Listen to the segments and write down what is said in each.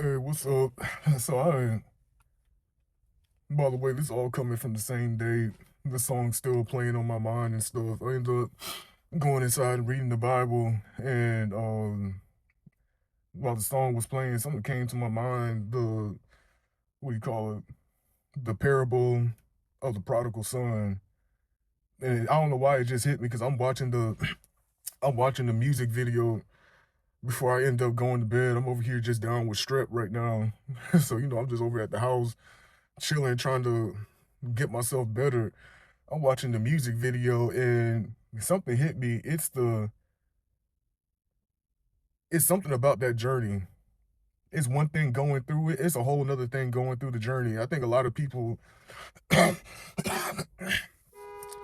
Hey, what's up? So by the way, this all coming from the same day. The song's still playing on my mind and stuff. I ended up going inside and reading the Bible, and while the song was playing, something came to my mind. The what do you call it? The parable of the prodigal son. And I don't know why it just hit me because I'm watching the I'm watching the music video before I end up going to bed. I'm over here just down with strep right now, so I'm just over at the house chilling, trying to get myself better. I'm watching the music video and something hit me. It's something about that journey. It's one thing going through it. It's a whole nother thing going through the journey. I think a lot of people,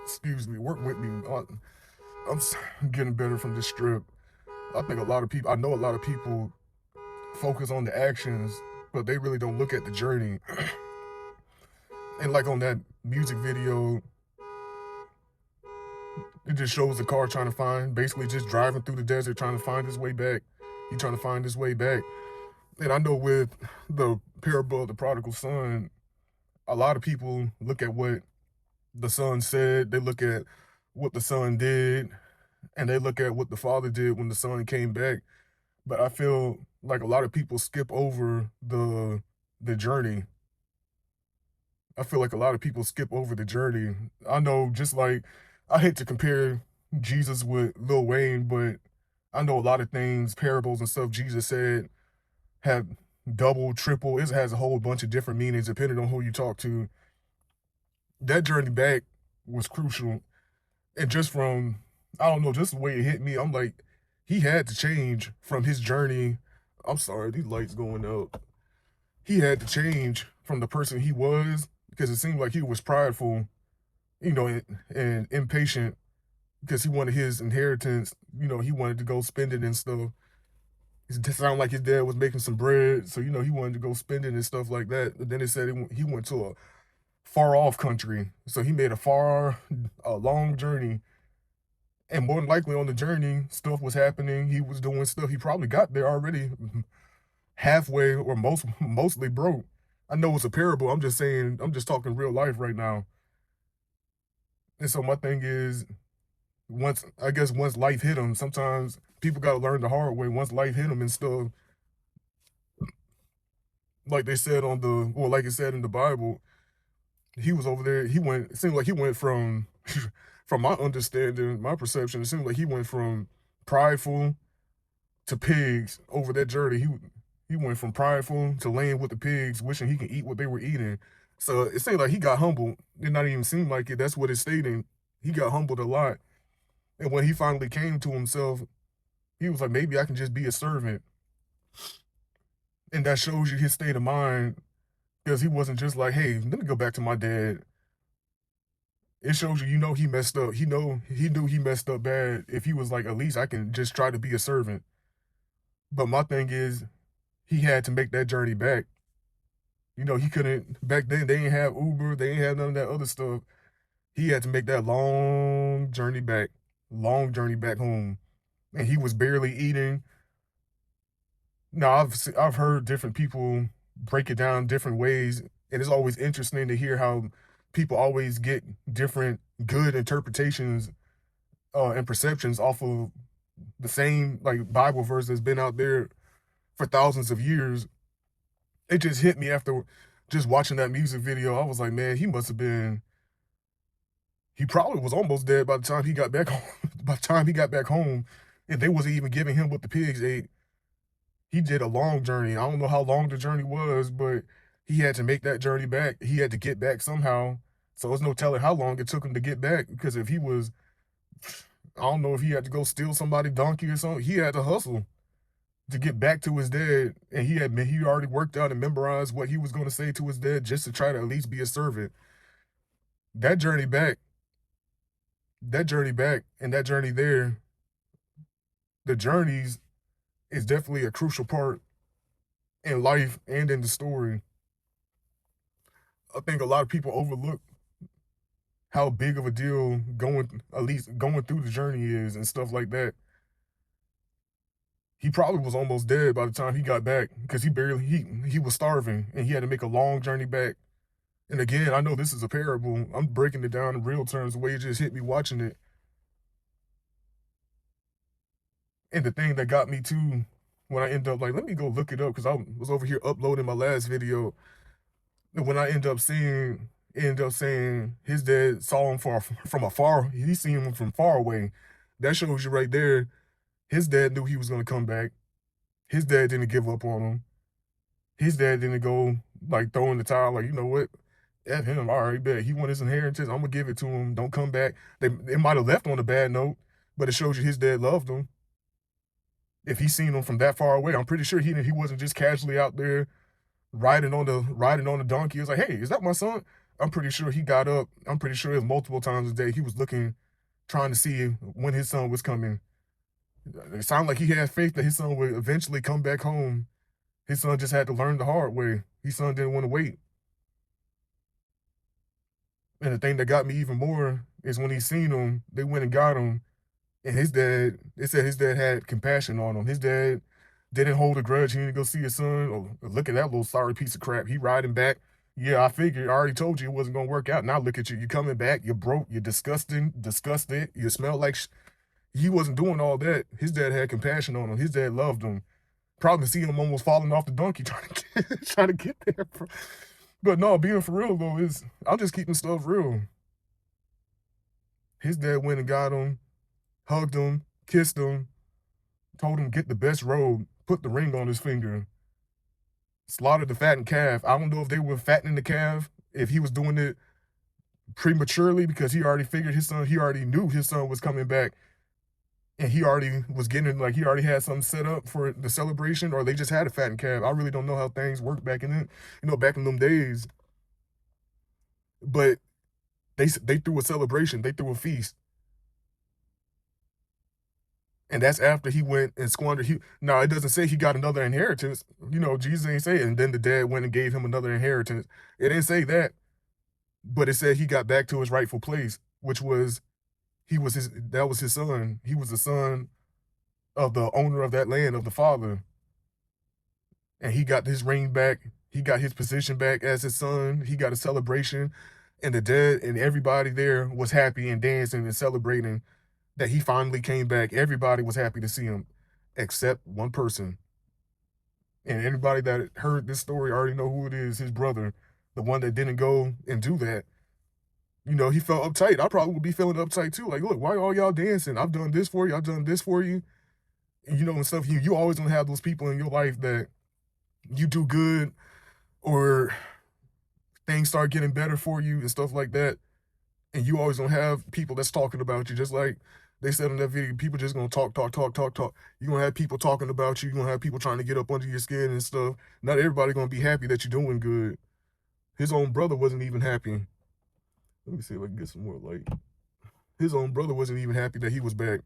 excuse me, work with me. Getting better from this strip. I think a lot of people, I know a lot of people focus on the actions, but they really don't look at the journey. And like on that music video, it just shows the car trying to find, basically just driving through the desert, trying to find his way back. He trying to find his way back. And I know with the parable of the prodigal son, a lot of people look at what the son said, they look at what the son did, and they look at what the father did when the son came back. But I feel like a lot of people skip over the journey. I feel like a lot of people skip over the journey. I know, just like I hate to compare Jesus with Lil Wayne, but I know a lot of things, parables and stuff Jesus said have double, triple. It has a whole bunch of different meanings depending on who you talk to. That journey back was crucial. And just from, I don't know, just the way it hit me, I'm like, he had to change from his journey. I'm sorry, these lights going up. He had to change from the person he was because it seemed like he was prideful, and impatient because he wanted his inheritance. He wanted to go spend it and stuff. It sounded like his dad was making some bread, so he wanted to go spend it and stuff like that. But then it said he went to a far off country, so he made a long journey, and more than likely on the journey, stuff was happening. He was doing stuff. He probably got there already halfway or mostly broke. I know it's a parable. I'm just saying. I'm just talking real life right now. And so my thing is, once life hit him, sometimes people got to learn the hard way. Once life hit him and stuff, like they said like it said in the Bible, he was over there. It seemed like he went from, from my understanding, my perception, it seemed like he went from prideful to pigs over that journey. He went from prideful to laying with the pigs, wishing he could eat what they were eating. So it seemed like he got humbled. It not even seem like it. That's what it's stating. He got humbled a lot. And when he finally came to himself, he was like, maybe I can just be a servant. And that shows you his state of mind because he wasn't just like, hey, let me go back to my dad. It shows you, he messed up. He knew he messed up bad. If he was like, at least I can just try to be a servant. But my thing is, he had to make that journey back. He couldn't back then. They didn't have Uber. They didn't have none of that other stuff. He had to make that long journey back home, and he was barely eating. Now I've heard different people break it down different ways, and it's always interesting to hear how people always get different good interpretations and perceptions off of the same like Bible verse that's been out there for thousands of years. It just hit me after just watching that music video. I was like, man, he probably was almost dead by the time he got back home. By the time he got back home, if they wasn't even giving him what the pigs ate, he did a long journey. I don't know how long the journey was, but he had to make that journey back. He had to get back somehow. So there's no telling how long it took him to get back. Because if he was, I don't know if he had to go steal somebody's donkey or something, he had to hustle to get back to his dad. And he already worked out and memorized what he was going to say to his dad just to try to at least be a servant. That journey back, and that journey there, the journeys is definitely a crucial part in life and in the story. I think a lot of people overlook how big of a deal at least going through the journey is and stuff like that. He probably was almost dead by the time he got back because he was starving and he had to make a long journey back. And again, I know this is a parable. I'm breaking it down in real terms the way it just hit me watching it. And the thing that got me too, when I end up like, let me go look it up because I was over here uploading my last video. And when I end up saying his dad saw him from afar, he seen him from far away. That shows you right there. His dad knew he was gonna come back. His dad didn't give up on him. His dad didn't go like throwing the towel, like, you know what? F him. All right, bet. He want his inheritance. I'm gonna give it to him. Don't come back. It might have left on a bad note, but it shows you his dad loved him. If he seen him from that far away, I'm pretty sure he wasn't just casually out there riding on the donkey. He was like, hey, is that my son? I'm pretty sure he got up. I'm pretty sure it was multiple times a day. He was looking, trying to see when his son was coming. It sounded like he had faith that his son would eventually come back home. His son just had to learn the hard way. His son didn't want to wait. And the thing that got me even more is when he seen him, they went and got him. And they said his dad had compassion on him. His dad didn't hold a grudge. He didn't go see his son. Oh, look at that little sorry piece of crap. He riding back. Yeah, I figured. I already told you it wasn't gonna work out. Now look at you. You coming back. You're broke. You're disgusted. You smell like. He wasn't doing all that. His dad had compassion on him. His dad loved him. Probably see him almost falling off the donkey trying to get there. But no, being for real though is I'm just keeping stuff real. His dad went and got him, hugged him, kissed him, told him get the best robe, put the ring on his finger, slaughtered the fattened calf. I don't know if they were fattening the calf, if he was doing it prematurely because he already knew his son was coming back and he already was getting like he already had something set up for the celebration, or they just had a fattened calf. I really don't know how things work back in it, back in them days. But they threw a celebration, they threw a feast. And that's after he went and squandered. Now it doesn't say he got another inheritance. Jesus ain't say it. And then the dad went and gave him another inheritance. It didn't say that, but it said he got back to his rightful place, which was that was his son. He was the son of the owner of that land, of the father. And he got his ring back. He got his position back as his son. He got a celebration. And the dad and everybody there was happy and dancing and celebrating that he finally came back. Everybody was happy to see him, except one person. And everybody that heard this story already know who it is, his brother, the one that didn't go and do that. He felt uptight. I probably would be feeling uptight too. Like, look, why all y'all dancing? I've done this for you. I've done this for you. And and stuff. You always gonna have those people in your life that you do good or things start getting better for you and stuff like that. And you always gonna have people that's talking about you, just like they said in that video, people just gonna talk. You're gonna have people talking about you. You're gonna have people trying to get up under your skin and stuff. Not everybody gonna be happy that you're doing good. His own brother wasn't even happy. Let me see if I can get some more light. His own brother wasn't even happy that he was back.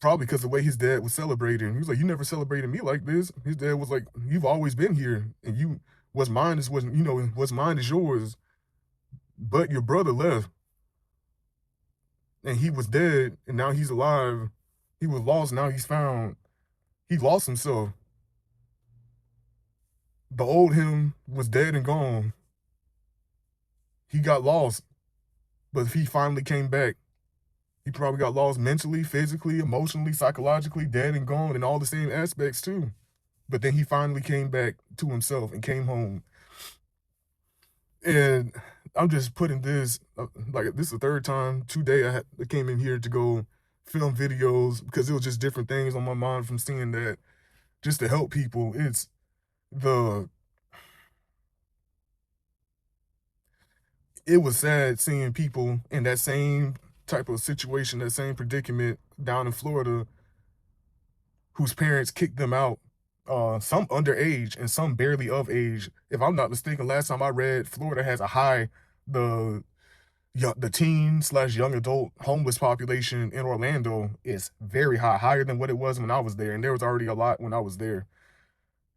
Probably because the way his dad was celebrating. He was like, you never celebrated me like this. His dad was like, you've always been here. And what's mine is yours. But your brother left. And he was dead, and now he's alive. He was lost, now he's found. He lost himself. The old him was dead and gone. He got lost, but he finally came back. He probably got lost mentally, physically, emotionally, psychologically, dead and gone in all the same aspects too. But then he finally came back to himself and came home. And I'm just putting this, like this is the third time today I came in here to go film videos because it was just different things on my mind from seeing that just to help people. It was sad seeing people in that same type of situation, that same predicament down in Florida, whose parents kicked them out, some underage and some barely of age. If I'm not mistaken, last time I read, Florida has a high, the teen/young adult homeless population in Orlando is very high, higher than what it was when I was there. And there was already a lot when I was there.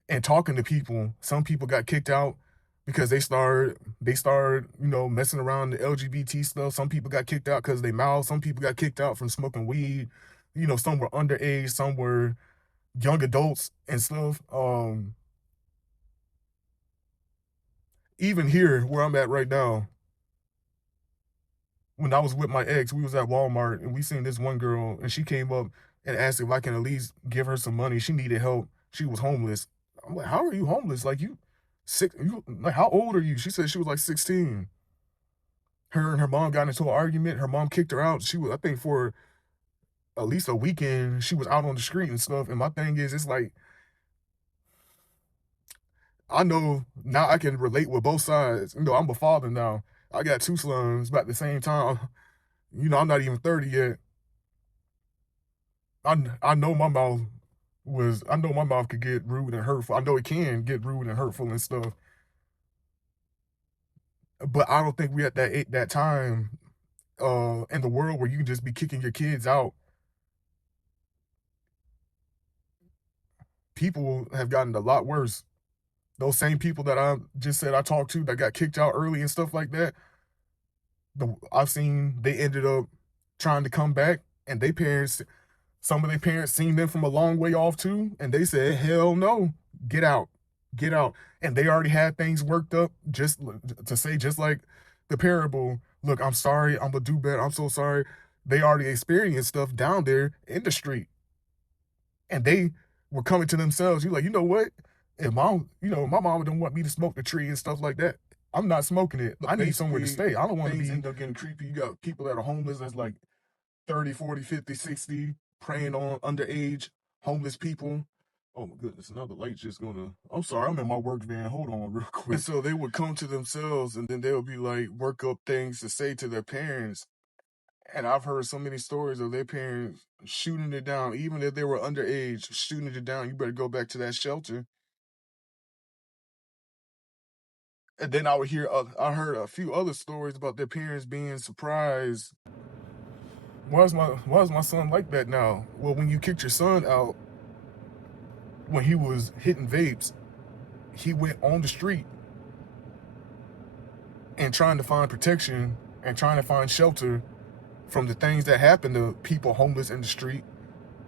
And talking to people, some people got kicked out because they started, messing around the LGBT stuff. Some people got kicked out because they mouthed. Some people got kicked out from smoking weed. some were underage, some were young adults and stuff. Even here where I'm at right now, when I was with my ex, we was at Walmart and we seen this one girl and she came up and asked if I can at least give her some money. She needed help. She was homeless. I'm like, how are you homeless? Like like how old are you? She said she was like 16. Her and her mom got into an argument. Her mom kicked her out. She was, I think, for at least a weekend, she was out on the street and stuff. And my thing is, it's like, I know now I can relate with both sides. I'm a father now. I got two sons, but at the same time, I'm not even 30 yet. I know my mouth I know my mouth could get rude and hurtful. I know it can get rude and hurtful and stuff. But I don't think we at that time in the world where you can just be kicking your kids out. People have gotten a lot worse. Those same people that I just said I talked to that got kicked out early and stuff like that, I've seen they ended up trying to come back, and some of their parents seen them from a long way off too, and they said, "Hell no, get out, get out." And they already had things worked up just to say, just like the parable. Look, I'm sorry, I'm gonna do better. I'm so sorry. They already experienced stuff down there in the street, and they were coming to themselves. You're like, you know what? If my mama don't want me to smoke the tree and stuff like that, I'm not smoking it. I need somewhere to stay. I don't want to be end up getting creepy. You got people that are homeless that's like 30, 40, 50, 60, preying on underage homeless people. Oh my goodness, another light just gonna. I'm sorry, I'm in my work van. Hold on real quick. And so they would come to themselves and then they'll be like, work up things to say to their parents. And I've heard so many stories of their parents shooting it down, even if they were underage, shooting it down. You better go back to that shelter. And then I heard a few other stories about their parents being surprised. Why is my son like that now? Well, when you kicked your son out when he was hitting vapes, he went on the street and trying to find protection and trying to find shelter from the things that happen to people homeless in the street,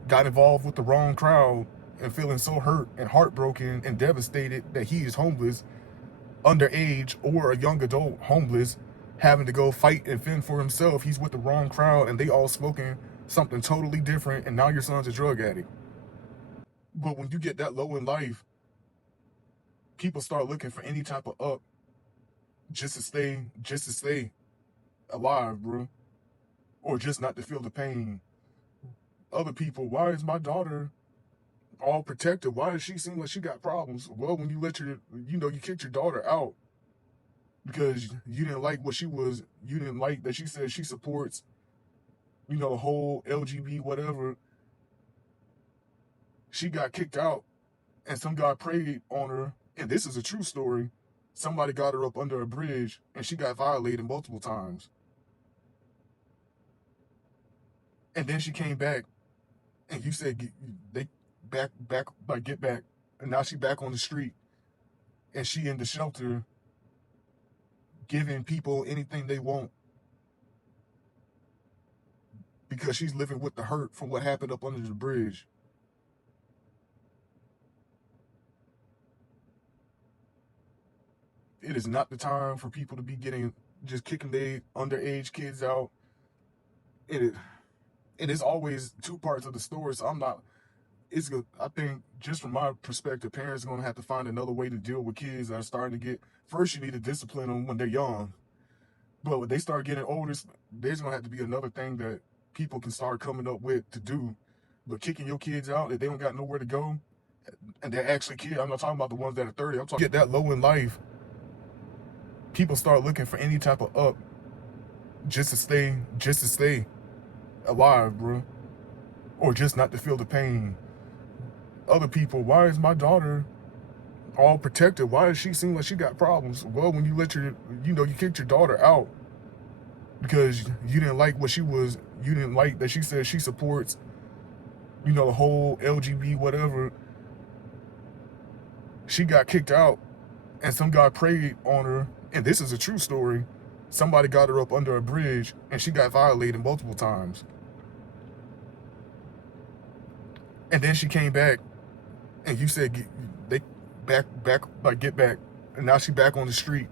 got involved with the wrong crowd and feeling so hurt and heartbroken and devastated that he is homeless, underage or a young adult homeless, having to go fight and fend for himself. He's with the wrong crowd and they all smoking something totally different, and now your son's a drug addict. But when you get that low in life, people start looking for any type of up just to stay alive, bro. Or just not to feel the pain. Other people, why is my daughter all protected? Why does she seem like she got problems? Well, when you you kicked your daughter out because you didn't like you didn't like that she said she supports, the whole LGBT whatever. She got kicked out and some guy preyed on her, and this is a true story. Somebody got her up under a bridge and she got violated multiple times. And then she came back and you said they get back, and now she back on the street and she in the shelter giving people anything they want because she's living with the hurt from what happened up under the bridge. It is not the time for people to be just kicking their underage kids out. It is always two parts of the story. So it's good. I think just from my perspective, parents are going to have to find another way to deal with kids that are starting to first you need to discipline them when they're young. But when they start getting older, there's going to have to be another thing that people can start coming up with to do. But kicking your kids out if they don't got nowhere to go, and they're actually kids, I'm not talking about the ones that are 30. I'm talking get that low in life. People start looking for any type of up just to stay alive, bro. Or just not to feel the pain. Other people, why is my daughter all protected? Why does she seem like she got problems? Well, when you kicked your daughter out because you didn't like you didn't like that she said she supports, the whole LGBT whatever. She got kicked out and some guy preyed on her, and this is a true story. Somebody got her up under a bridge and she got violated multiple times. And then she came back, and you said they back like get back, and now she back on the street,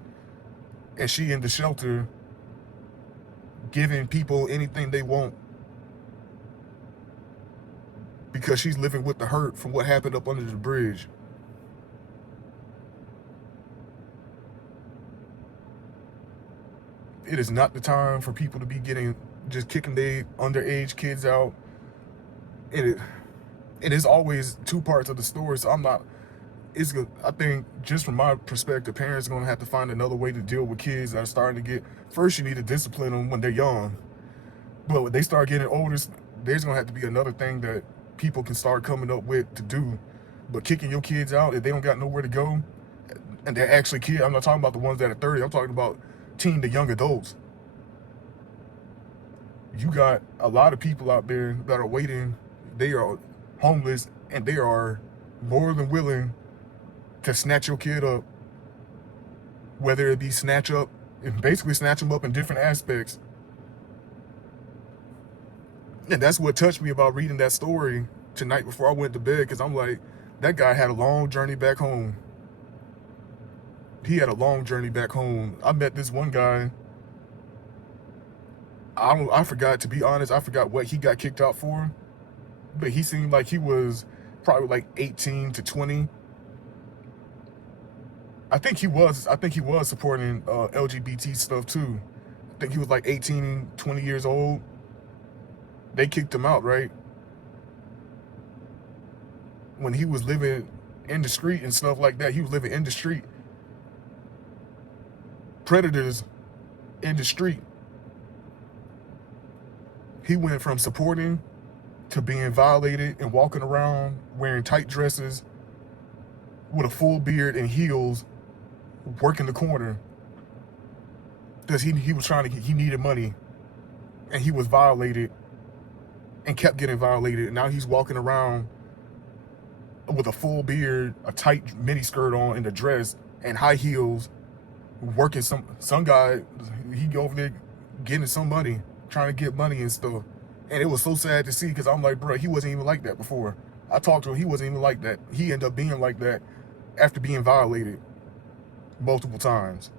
and she in the shelter, giving people anything they want because she's living with the hurt from what happened up under the bridge. It is not the time for people to be just kicking their underage kids out. It is always two parts of the story. So I'm not. It's good. I think just from my perspective, parents are gonna have to find another way to deal with kids that are starting to get. First, you need to discipline them when they're young, but when they start getting older, there's gonna have to be another thing that people can start coming up with to do. But kicking your kids out if they don't got nowhere to go, and they're actually kids. I'm not talking about the ones that are 30. I'm talking about teen to young adults. You got a lot of people out there that are waiting. They are homeless, and they are more than willing to snatch your kid up, whether it be snatch up and basically snatch them up in different aspects. And that's what touched me about reading that story tonight before I went to bed, because I'm like, that guy had a long journey back home. He had a long journey back home. I met this one guy. I forgot, to be honest, I forgot what he got kicked out for, but he seemed like he was probably like 18 to 20. I think he was supporting LGBT stuff too. I think he was like 18, 20 years old. They kicked him out, right? When he was living in the street and stuff like that, he was living in the street. Predators in the street. He went from supporting to being violated and walking around wearing tight dresses with a full beard and heels, working the corner because he was trying to he needed money, and he was violated and kept getting violated. And now he's walking around with a full beard, a tight mini skirt on, and a dress and high heels, working some guy. He go over there getting some money, trying to get money and stuff. And it was so sad to see, because I'm like, bro, he wasn't even like that before. I talked to him, he wasn't even like that. He ended up being like that after being violated multiple times.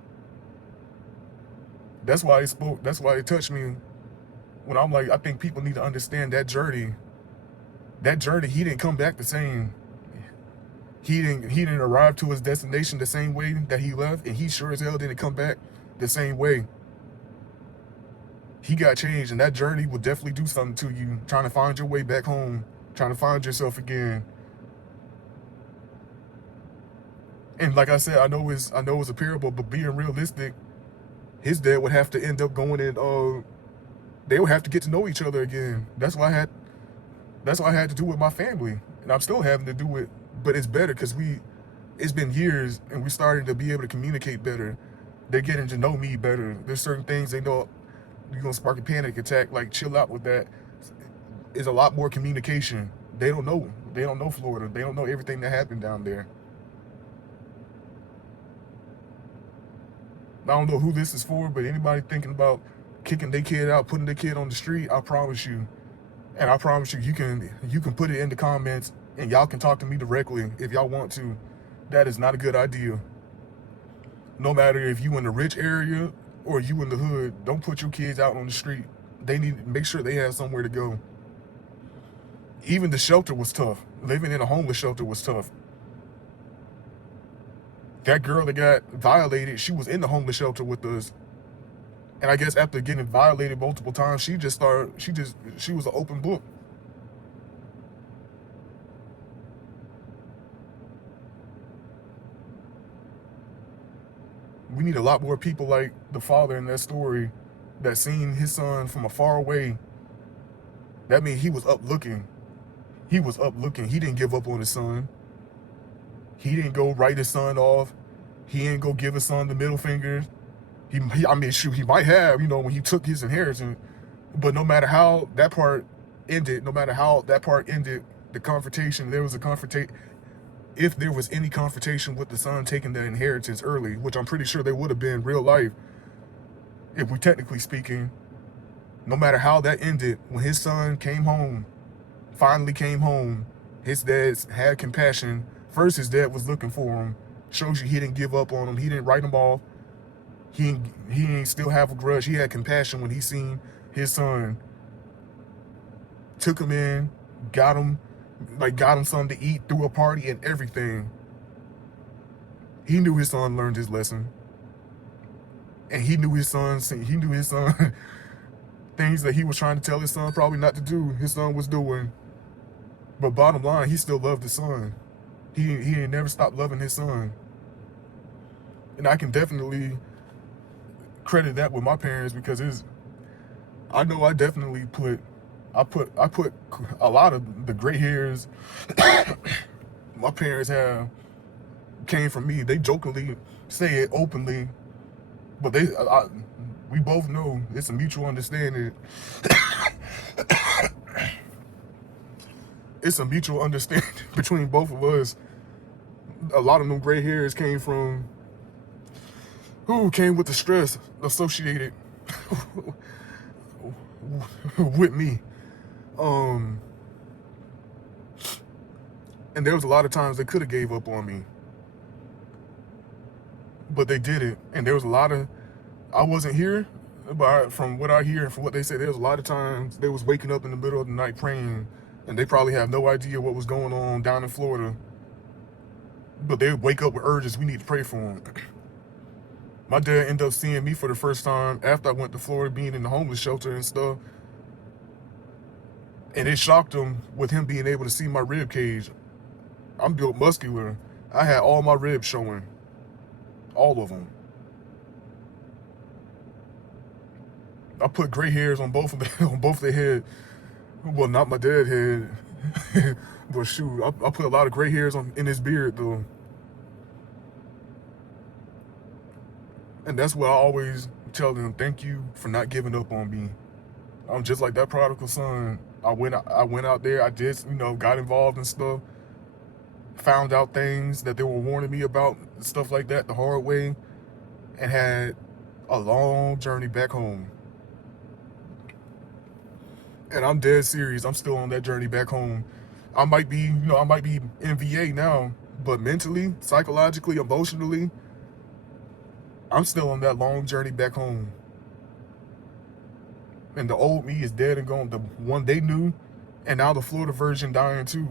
That's why it touched me when I'm like, I think people need to understand that journey. That journey, he didn't come back the same. He didn't arrive to his destination the same way that he left, and he sure as hell didn't come back the same way. He got changed, and that journey will definitely do something to you, trying to find your way back home, trying to find yourself again. And like I said, I know it's a parable, but being realistic, his dad would have to end up going and they would have to get to know each other again. That's what I had to do with my family, and I'm still having to do it. But it's better because it's been years, and we're starting to be able to communicate better. They're getting to know me better. There's certain things they know you're gonna spark a panic attack. Like, chill out with that. Is a lot more communication. They don't know Florida. They don't know everything that happened down there. I don't know who this is for, but anybody thinking about kicking their kid out, putting their kid on the street, I promise you, and I promise you, you can put it in the comments, and y'all can talk to me directly if y'all want to. That is not a good idea. No matter if you in the rich area or you in the hood, don't put your kids out on the street. They need to make sure they have somewhere to go. Even the shelter was tough. Living in a homeless shelter was tough. That girl that got violated, she was in the homeless shelter with us. And I guess after getting violated multiple times, she was an open book. We need a lot more people like the father in that story that seen his son from afar away. That means he was up looking. He was up looking. He didn't give up on his son. He didn't go write his son off. He didn't go give his son the middle finger. He might have, when he took his inheritance. But no matter how that part ended, the confrontation, if there was any confrontation with the son taking the inheritance early, which I'm pretty sure there would have been real life, if we technically speaking, no matter how that ended, when his son finally came home, His dad had compassion. First, his dad was looking for him. Shows you he didn't give up on him. He didn't write him off. He ain't still have a grudge. He had compassion when he seen his son. Took him in, got him something to eat, threw a party and everything. He knew his son learned his lesson. And he knew his son things that he was trying to tell his son probably not to do, his son was doing. But bottom line, he still loved his son. He ain't never stopped loving his son. And I can definitely credit that with my parents, because I know I definitely put a lot of the gray hairs my parents have came from me. They jokingly say it openly, but we both know it's a mutual understanding. It's a mutual understanding between both of us. A lot of them gray hairs came with the stress associated with me. And there was a lot of times they could have gave up on me, but they didn't. And there was a lot of, I wasn't here, but from what I hear and from what they say, there was a lot of times they was waking up in the middle of the night praying, and they probably have no idea what was going on down in Florida, but they would wake up with urges, we need to pray for them. My dad ended up seeing me for the first time after I went to Florida, being in the homeless shelter and stuff. And it shocked him with him being able to see my rib cage. I'm built muscular. I had all my ribs showing. All of them. I put gray hairs on both of them, on both their head. Well, not my dad's head. But shoot, I put a lot of gray hairs in his beard though. And that's what I always tell them, thank you for not giving up on me. I'm just like that prodigal son. I went out there, I did, got involved in stuff, found out things that they were warning me about, stuff like that, the hard way, and had a long journey back home. And I'm dead serious. I'm still on that journey back home. I might be in VA now, but mentally, psychologically, emotionally, I'm still on that long journey back home. And the old me is dead and gone. The one they knew, and now the Florida version dying too.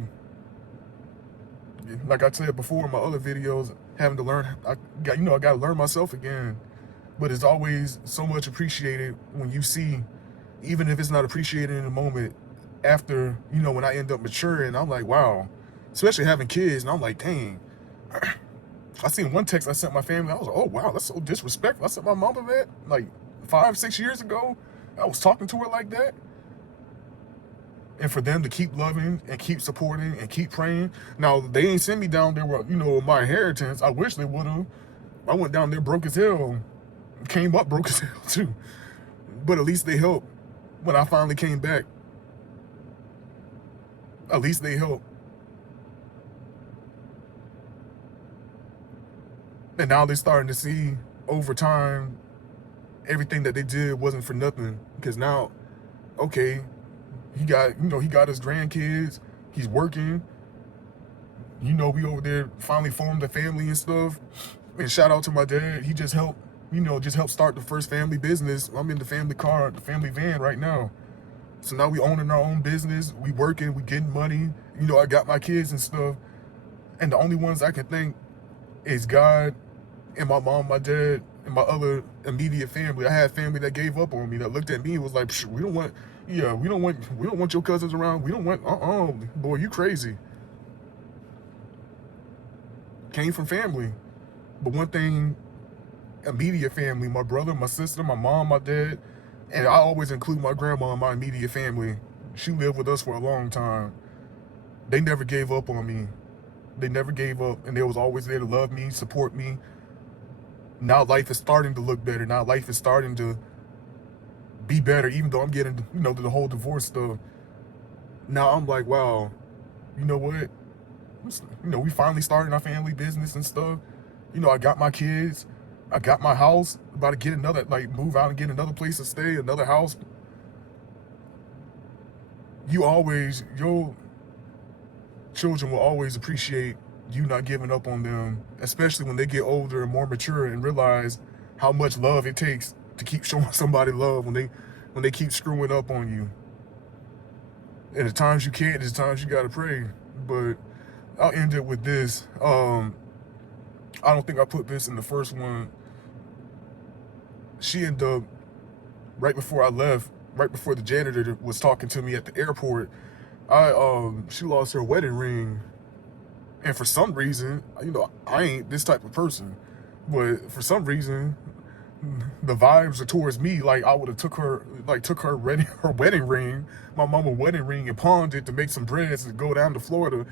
Like I said before in my other videos, having to learn, I got to learn myself again. But it's always so much appreciated when you see, even if it's not appreciated in the moment, after, when I end up maturing, I'm like, wow. Especially having kids, and I'm like, dang. I seen one text I sent my family, I was like, oh wow, that's so disrespectful. I sent my mama that like 5-6 years ago. I was talking to her like that. And for them to keep loving and keep supporting and keep praying. Now, they ain't send me down there with, my inheritance. I wish they would have. I went down there broke as hell. Came up broke as hell too. But at least they helped when I finally came back. At least they helped. And now they're starting to see over time, everything that they did wasn't for nothing. Because now, okay, he got his grandkids, he's working. We over there finally formed a family and stuff. And shout out to my dad. He just helped start the first family business. I'm in the family car, the family van right now. So now we owning our own business. We working, we getting money. I got my kids and stuff. And the only ones I can thank is God and my mom, my dad, and my other immediate family. I had family that gave up on me, that looked at me and was like, we don't want your cousins around. We don't want, boy, you crazy. Came from family. But one thing, immediate family, my brother, my sister, my mom, my dad, and I always include my grandma in my immediate family. She lived with us for a long time. They never gave up on me. They never gave up, and they was always there to love me, support me. Now life is starting to look better. Now life is starting to be better, even though I'm getting, the whole divorce stuff. Now I'm like, wow, you know what? We finally started our family business and stuff. I got my kids. I got my house. About to get another, move out and get another place to stay, another house. children will always appreciate you not giving up on them, especially when they get older and more mature and realize how much love it takes to keep showing somebody love when they keep screwing up on you. And at times you can't, there's times you gotta pray. But I'll end it with this. I don't think I put this in the first one. She ended up, right before I left, right before the janitor was talking to me at the airport, she lost her wedding ring. And for some reason, I ain't this type of person, but for some reason, the vibes are towards me like I would have took her wedding ring, my mama wedding ring, and pawned it to make some breads and go down to Florida.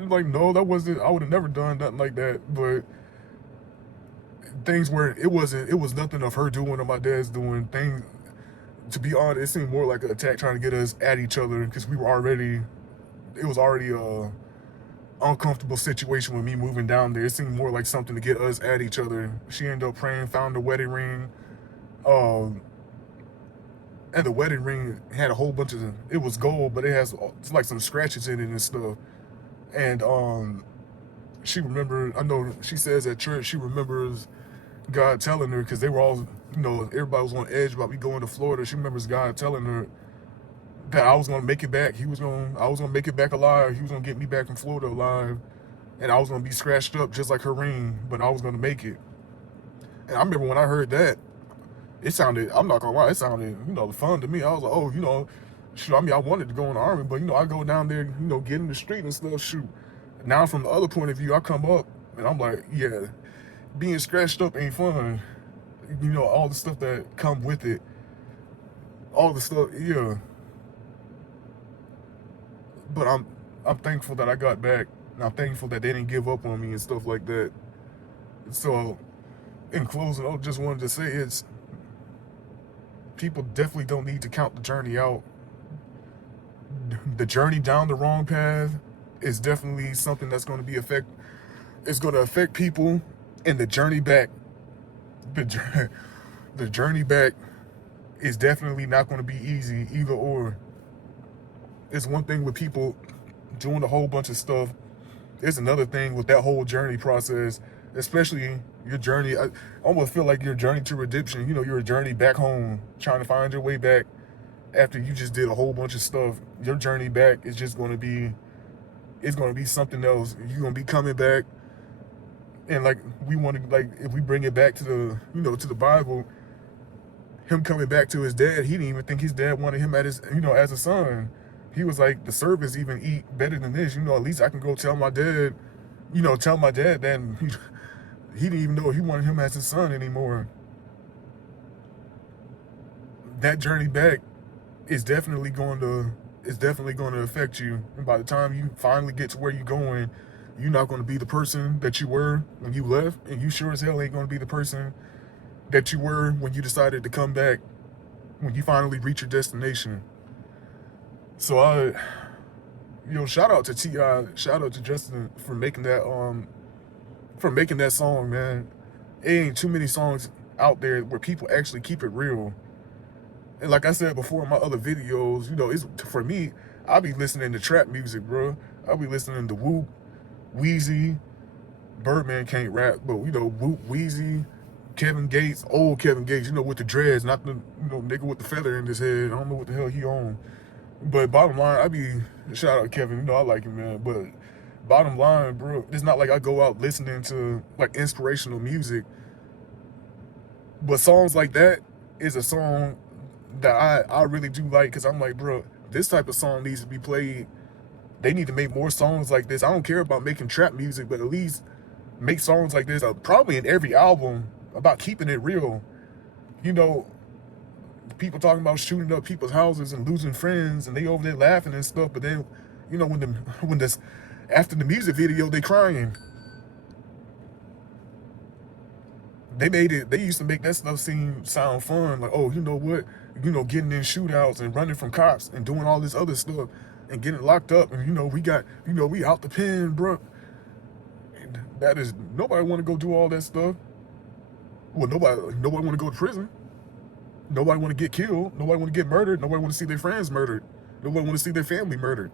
Like, no, that wasn't, I would have never done nothing like that. But things where it was nothing of her doing or my dad's doing. Things, to be honest, it seemed more like an attack trying to get us at each other, because it was already a uncomfortable situation with me moving down there. It seemed more like something to get us at each other. She ended up praying, found the wedding ring, and the wedding ring had a whole bunch of, it was gold, but it has like some scratches in it and stuff. And she remembered, I know she says at church, she remembers God telling her, because they were all, everybody was on edge about me going to Florida. She remembers God telling her that I was gonna make it back. I was gonna make it back alive. He was gonna get me back from Florida alive, and I was gonna be scratched up just like her ring, but I was gonna make it. And I remember when I heard that, it sounded, I'm not gonna lie, it sounded, fun to me. I was like, oh, shoot, I wanted to go in the army, but I go down there, get in the street and stuff, shoot. Now from the other point of view, I come up and I'm like, yeah, being scratched up ain't fun. All the stuff that come with it, all the stuff, yeah. But I'm thankful that I got back, and I'm thankful that they didn't give up on me and stuff like that. So, in closing, I just wanted to say people definitely don't need to count the journey out. The journey down the wrong path is definitely something that's going to affect people, and the journey back, the journey back is definitely not going to be easy either or. It's one thing with people doing a whole bunch of stuff. It's another thing with that whole journey process, especially your journey. I almost feel like your journey to redemption, your journey back home, trying to find your way back after you just did a whole bunch of stuff. Your journey back is just going to be, it's going to be something else. You're going to be coming back. And if we bring it back to to the Bible, him coming back to his dad, he didn't even think his dad wanted him as a son. He was like, the servants even eat better than this. At least I can go tell my dad, that he didn't even know he wanted him as his son anymore. That journey back is definitely going to affect you. And by the time you finally get to where you're going, you're not going to be the person that you were when you left, and you sure as hell ain't going to be the person that you were when you decided to come back, when you finally reach your destination. So shout out to T.I., shout out to Justin for making that song, man. It ain't too many songs out there where people actually keep it real. And like I said before in my other videos, it's, for me, I be listening to trap music, bro. I be listening to Whoop, Weezy, Birdman can't rap, but Whoop, Weezy, Kevin Gates, old Kevin Gates, with the dreads, not the nigga with the feather in his head. I don't know what the hell he on. But bottom line, shout out Kevin, I like him, man. But bottom line, bro, it's not like I go out listening to like inspirational music. But songs like that is a song that I really do like, because I'm like, bro, this type of song needs to be played. They need to make more songs like this. I don't care about making trap music, but at least make songs like this, probably in every album, about keeping it real. People talking about shooting up people's houses and losing friends, and they over there laughing and stuff, but then, after the music video, they crying. They used to make that stuff sound fun, like, oh, you know what, getting in shootouts and running from cops and doing all this other stuff and getting locked up, and we out the pen, bro. And that is, nobody want to go do all that stuff. Well, nobody want to go to prison. Nobody want to get killed. Nobody want to get murdered. Nobody want to see their friends murdered. Nobody want to see their family murdered.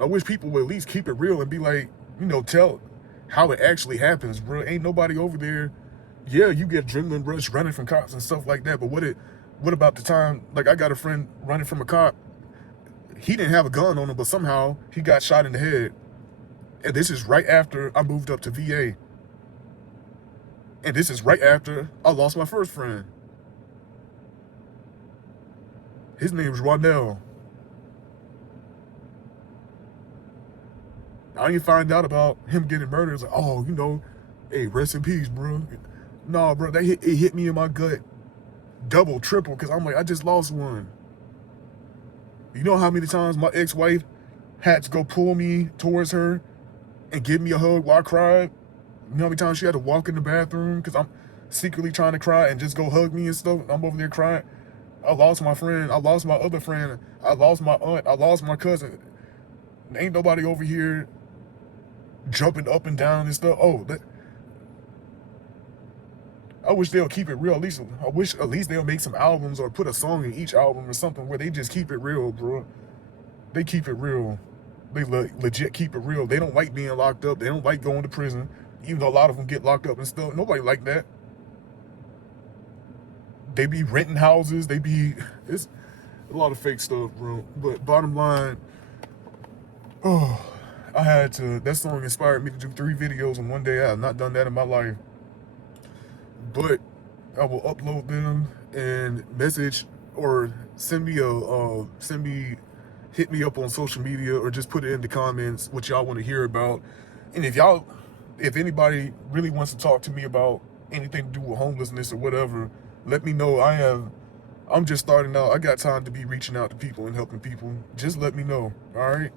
I wish people would at least keep it real and be like, you know, tell how it actually happens, bro. Ain't nobody over there. Yeah, you get adrenaline rush running from cops and stuff like that, but what about the time, like I got a friend running from a cop, he didn't have a gun on him, but somehow he got shot in the head. And this is right after I moved up to VA. And this is right after I lost my first friend. His name was Ronell. I didn't find out about him getting murdered. It's like, oh, you know, hey, rest in peace, bro. Nah, bro, it hit me in my gut double, triple, because I'm like, I just lost one. You know how many times my ex-wife had to go pull me towards her and give me a hug while I cried? You know how many times she had to walk in the bathroom because I'm secretly trying to cry and just go hug me and stuff? I'm over there crying. I lost my friend. I lost my other friend. I lost my aunt. I lost my cousin. Ain't nobody over here jumping up and down and stuff. Oh, I wish they'll keep it real. I wish at least they'll make some albums or put a song in each album or something where they just keep it real, bro. They keep it real. They legit keep it real. They don't like being locked up. They don't like going to prison, even though a lot of them get locked up and stuff. Nobody like that. They be renting houses. It's a lot of fake stuff, bro. But bottom line, that song inspired me to do 3 videos in one day. I have not done that in my life. But I will upload them and message or hit me up on social media or just put it in the comments what y'all want to hear about. And if anybody really wants to talk to me about anything to do with homelessness or whatever, let me know. I'm just starting out. I got time to be reaching out to people and helping people. Just let me know. All right.